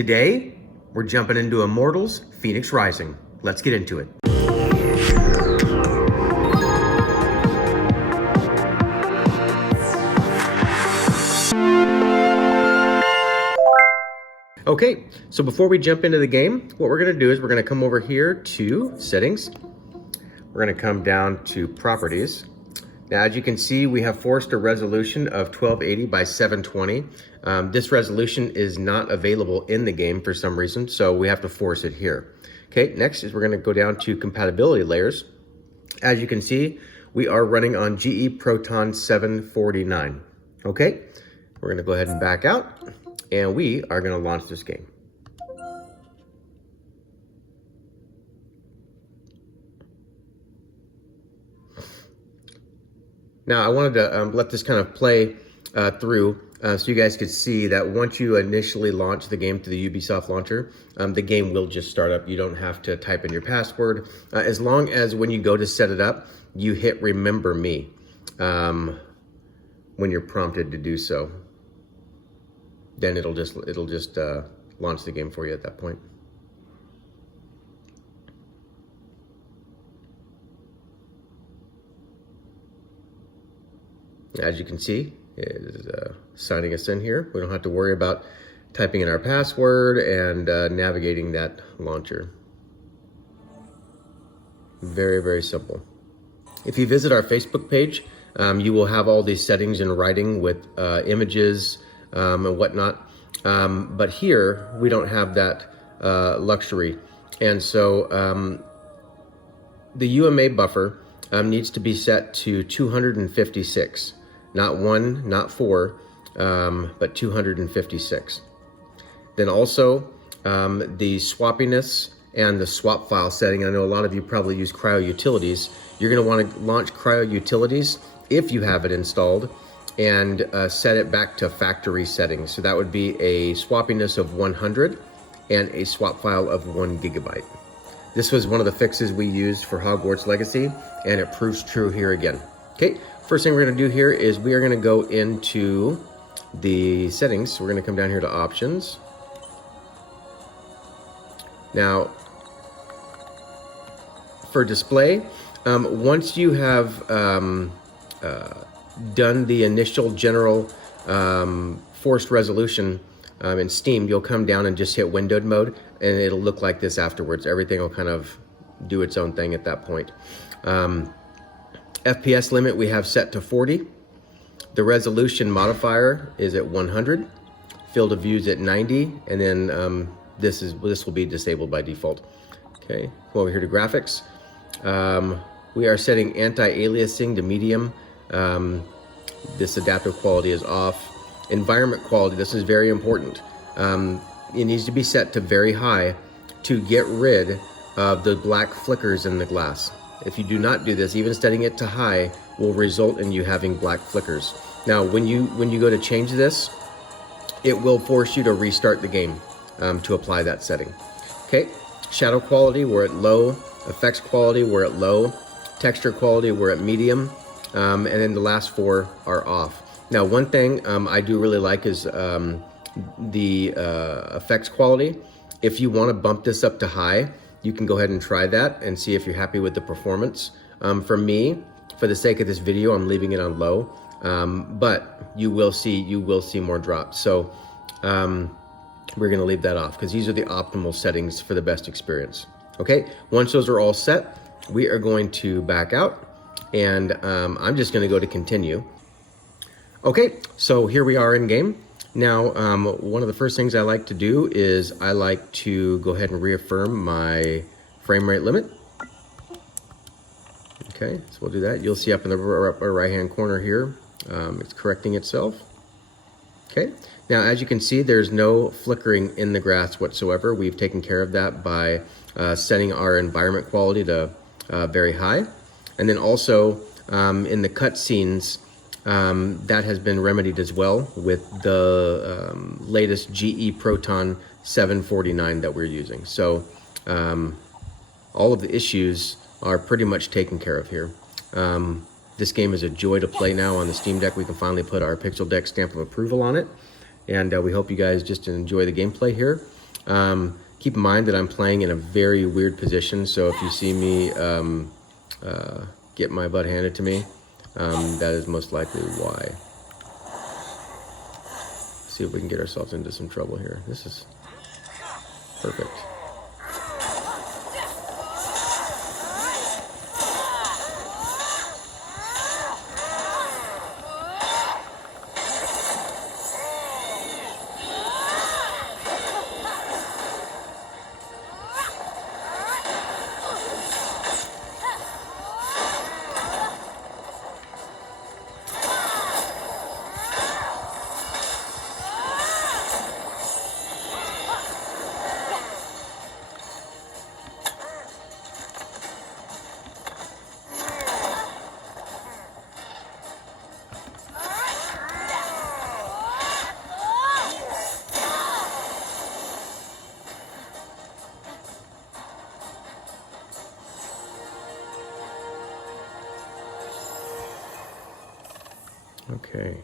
Today, we're jumping into Immortals Fenyx Rising. Let's get into it. Okay, so before we jump into the game, what we're gonna do is we're gonna come over here to Settings. We're gonna come down to Properties. Now, as you can see, we have forced a resolution of 1280 by 720. This resolution is not available in the game for some reason, so we have to force it here. Okay, next is we're gonna go down to compatibility layers. As you can see, we are running on GE Proton 749. Okay, we're gonna go ahead and back out, and we are gonna launch this game. Now, I wanted to let this kind of play through so you guys could see that once you initially launch the game through the Ubisoft launcher, the game will just start up. You don't have to type in your password. As long as when you go to set it up, you hit Remember Me when you're prompted to do so. Then it'll just launch the game for you at that point. As you can see, it is signing us in here. We don't have to worry about typing in our password and navigating that launcher. Very, very simple. If you visit our Facebook page, you will have all these settings in writing with images and whatnot. But here, we don't have that luxury. And so the UMA buffer needs to be set to 256. Not 1, not 4, but 256. Then also the swappiness and the swap file setting. I know a lot of you probably use CryoUtilities. You're going to want to launch CryoUtilities if you have it installed and set it back to factory settings. So that would be a swappiness of 100 and a swap file of 1 gigabyte. This was one of the fixes we used for Hogwarts Legacy, and it proves true here again. Okay, first thing we're gonna do here is we are gonna go into the settings. So we're gonna come down here to options. Now, for display, once you have done the initial general forced resolution in Steam, you'll come down and just hit windowed mode, and it'll look like this afterwards. Everything will kind of do its own thing at that point. FPS limit we have set to 40. The resolution modifier is at 100. Field of views at 90, and then this will be disabled by default. Okay, go over here to graphics. We are setting anti-aliasing to medium. This adaptive quality is off. Environment quality, this is very important. It needs to be set to very high to get rid of the black flickers in the glass. If you do not do this, even setting it to high will result in you having black flickers. Now, when you go to change this, it will force you to restart the game to apply that setting. Okay, shadow quality, we're at low. Effects quality, we're at low. Texture quality, we're at medium. And then the last 4 are off. Now, one thing I do really like is the effects quality. If you want to bump this up to high, you can go ahead and try that and see if you're happy with the performance. For me, for the sake of this video, I'm leaving it on low, but you will see more drops. So we're going to leave that off because these are the optimal settings for the best experience. Okay, once those are all set, we are going to back out, and I'm just going to go to continue. Okay, so here we are in game. Now, one of the first things I like to do is I like to go ahead and reaffirm my frame rate limit. Okay, so we'll do that. You'll see up in the upper right-hand corner here, it's correcting itself. Okay, now as you can see, there's no flickering in the grass whatsoever. We've taken care of that by setting our environment quality to very high. And then also in the cutscenes, that has been remedied as well with the latest GE Proton 749 that we're using. So all of the issues are pretty much taken care of here. This game is a joy to play now on the Steam Deck. We can finally put our Pixel Deck stamp of approval on it. And we hope you guys just enjoy the gameplay here. Keep in mind that I'm playing in a very weird position, so if you see me get my butt handed to me, that is most likely why. See if we can get ourselves into some trouble here. This is perfect. Okay.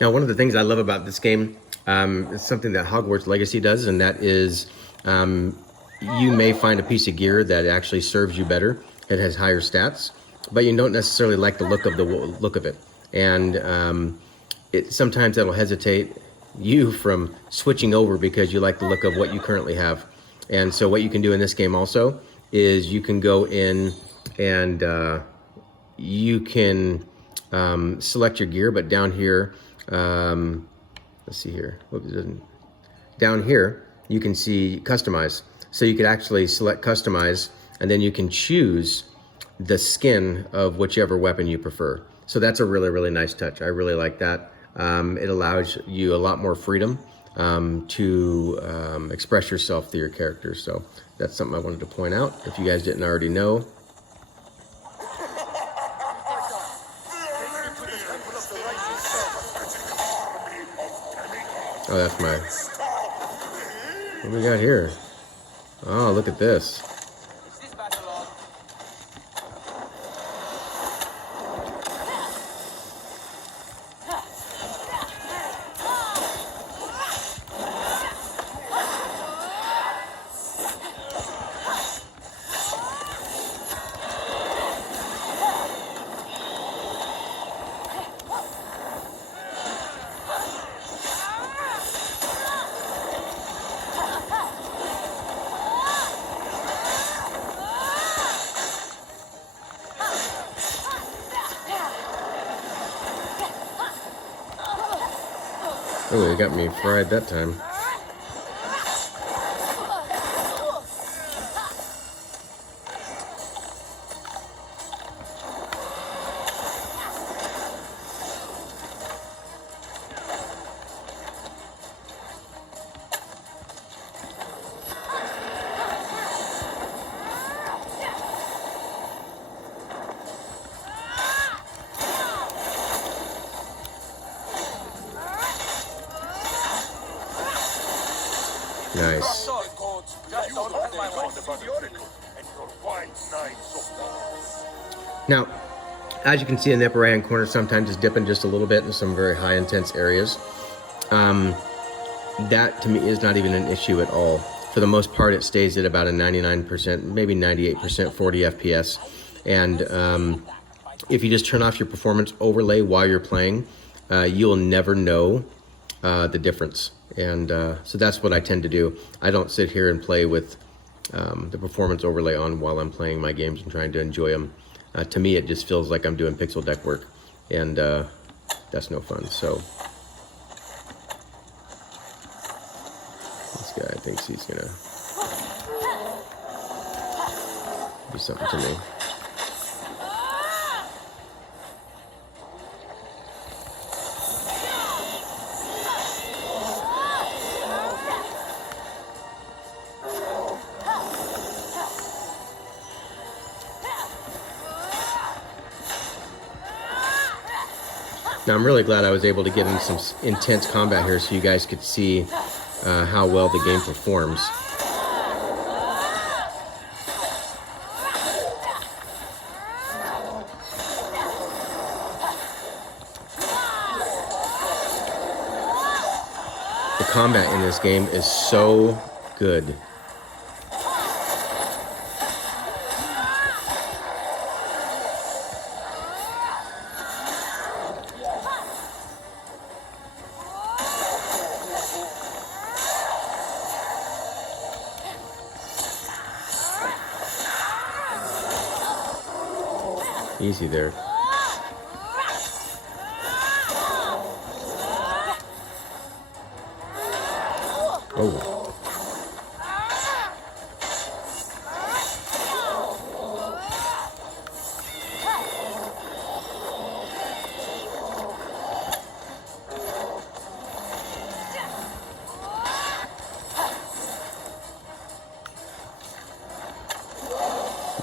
Now, one of the things I love about this game is something that Hogwarts Legacy does, and that is you may find a piece of gear that actually serves you better. It has higher stats, but you don't necessarily like the look of it, and sometimes that'll hesitate you from switching over because you like the look of what you currently have. And so what you can do in this game also is you can go in and you can select your gear, but down here, let's see here, down here you can see customize. So you could actually select customize, and then you can choose the skin of whichever weapon you prefer. So that's a really, really nice touch. I really like that. It allows you a lot more freedom to express yourself through your character. So that's something I wanted to point out if you guys didn't already know. Oh, that's my... What do we got here? Oh, look at this. Oh, it got me fried that time. Nice. Now, as you can see in the upper right hand corner, sometimes it's dipping just a little bit in some very high intense areas. That to me is not even an issue at all. For the most part, it stays at about a 99%, maybe 98%, 40 FPS. And if you just turn off your performance overlay while you're playing, you'll never know the difference. And so that's what I tend to do. I don't sit here and play with the performance overlay on while I'm playing my games and trying to enjoy them. To me, it just feels like I'm doing pixel deck work, and that's no fun. So this guy thinks he's gonna do something to me. Now I'm really glad I was able to get in some intense combat here so you guys could see how well the game performs. combat in this game is so good. Easy there. Oh.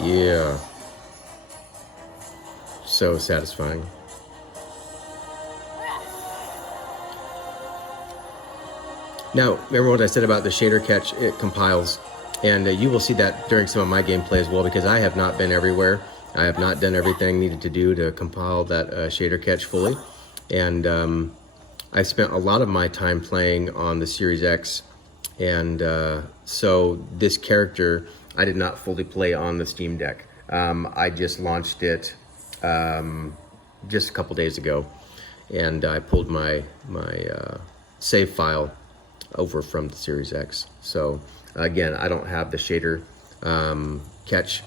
Yeah. So satisfying. Now, remember what I said about the shader catch? It compiles, and you will see that during some of my gameplay as well, because I have not been everywhere. I have not done everything needed to do to compile that shader catch fully, and I spent a lot of my time playing on the Series X, and so this character I did not fully play on the Steam Deck. I just launched it just a couple days ago, and I pulled my save file over from the Series X. So again, I don't have the shader catch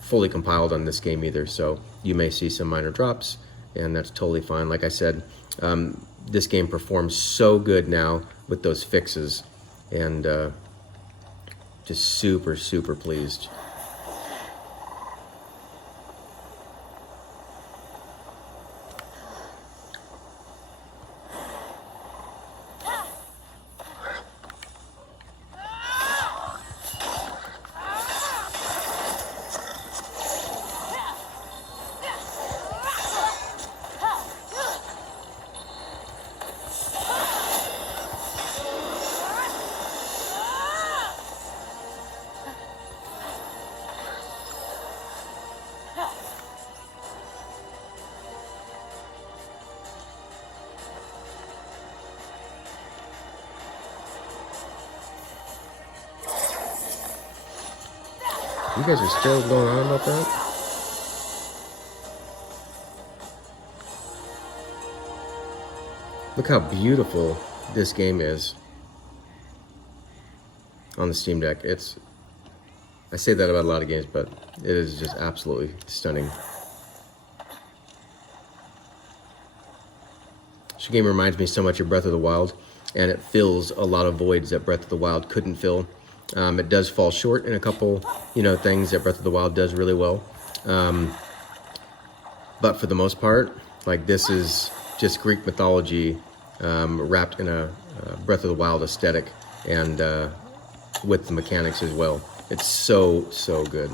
fully compiled on this game either, so you may see some minor drops, and that's totally fine. Like I said, this game performs so good now with those fixes, and just super pleased. You guys are still going on about that? Look how beautiful this game is on the Steam Deck. I say that about a lot of games, but it is just absolutely stunning. This game reminds me so much of Breath of the Wild, and it fills a lot of voids that Breath of the Wild couldn't fill. It does fall short in a couple, things that Breath of the Wild does really well. But for the most part, like, this is just Greek mythology wrapped in a Breath of the Wild aesthetic, and with the mechanics as well. It's so good.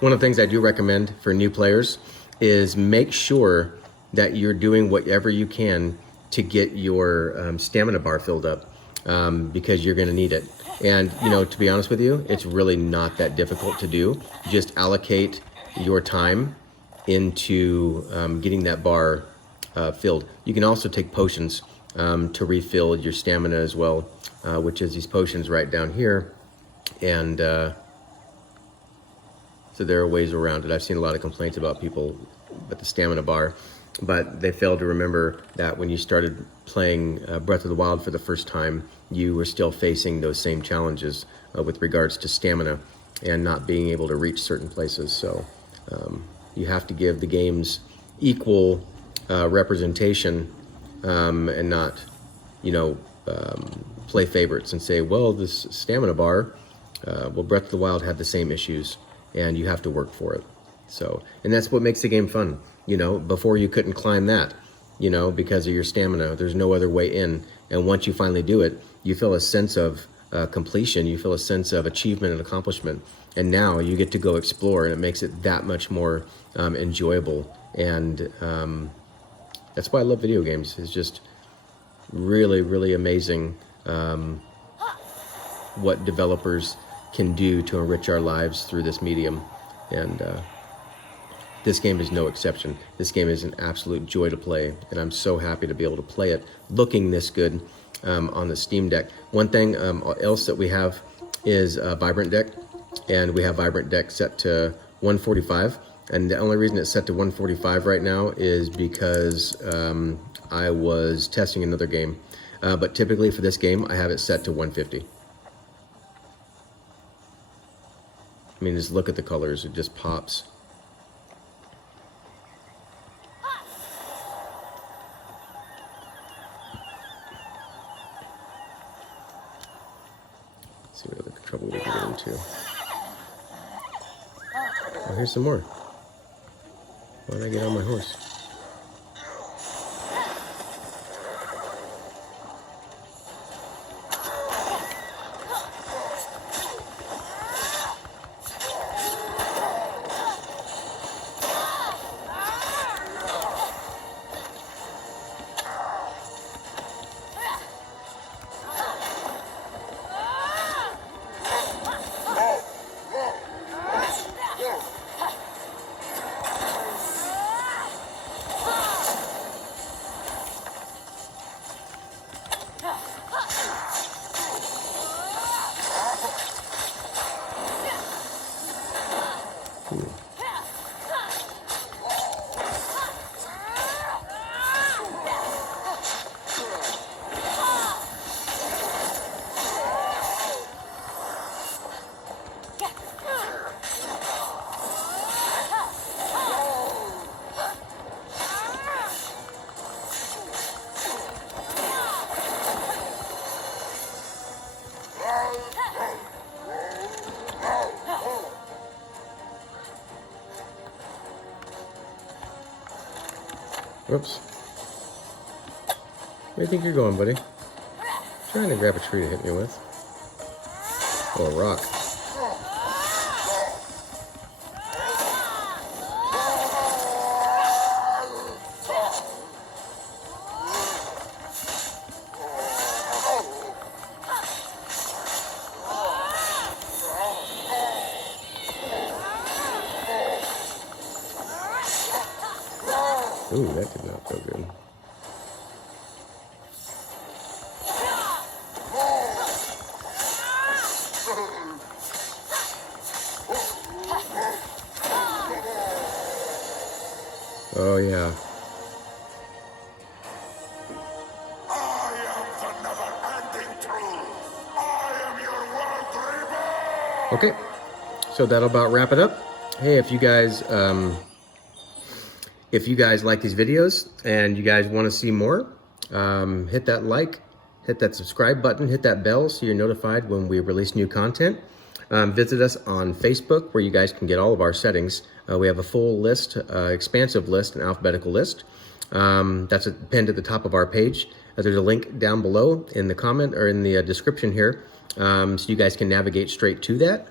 One of the things I do recommend for new players is make sure that you're doing whatever you can to get your stamina bar filled up, because you're going to need it. And, to be honest with you, it's really not that difficult to do. Just allocate your time into getting that bar filled. You can also take potions to refill your stamina as well, which is these potions right down here. And so there are ways around it. I've seen a lot of complaints about people with the stamina bar, but they failed to remember that when you started playing Breath of the Wild for the first time, you were still facing those same challenges with regards to stamina and not being able to reach certain places. So you have to give the games equal representation, and not, play favorites and say, well, this stamina bar, Breath of the Wild had the same issues, and you have to work for it. So, and that's what makes the game fun. Before you couldn't climb that, because of your stamina. There's no other way in. And once you finally do it, you feel a sense of completion. You feel a sense of achievement and accomplishment. And now you get to go explore, and it makes it that much more enjoyable. And that's why I love video games. It's just really amazing what developers can do to enrich our lives through this medium. And this game is no exception. This game is an absolute joy to play, and I'm so happy to be able to play it looking this good on the Steam Deck. One thing else that we have is a Vibrant Deck, and we have Vibrant Deck set to 145. And the only reason it's set to 145 right now is because I was testing another game. But typically for this game, I have it set to 150. I mean, just look at the colors, it just pops. Let's see what other trouble we can get into. Oh, here's some more. Why did I get on my horse? Whoops. Where do you think you're going, buddy? Trying to grab a tree to hit me with. Oh, a rock. Ooh, that did not feel good. Oh, yeah. I am the never-ending truth. I am your world reborn. Okay, so that'll about wrap it up. Hey, if you guys like these videos and you guys want to see more, hit that like, hit that subscribe button, hit that bell so you're notified when we release new content. Visit us on Facebook where you guys can get all of our settings. We have a full list, expansive list, an alphabetical list. That's pinned at the top of our page. There's a link down below in the comment or in the description here, so you guys can navigate straight to that.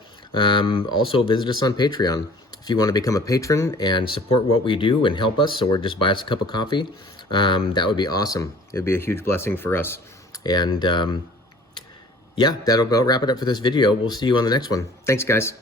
Also visit us on Patreon. If you want to become a patron and support what we do and help us, or just buy us a cup of coffee, that would be awesome. It would be a huge blessing for us. And yeah, that'll about wrap it up for this video. We'll see you on the next one. Thanks, guys.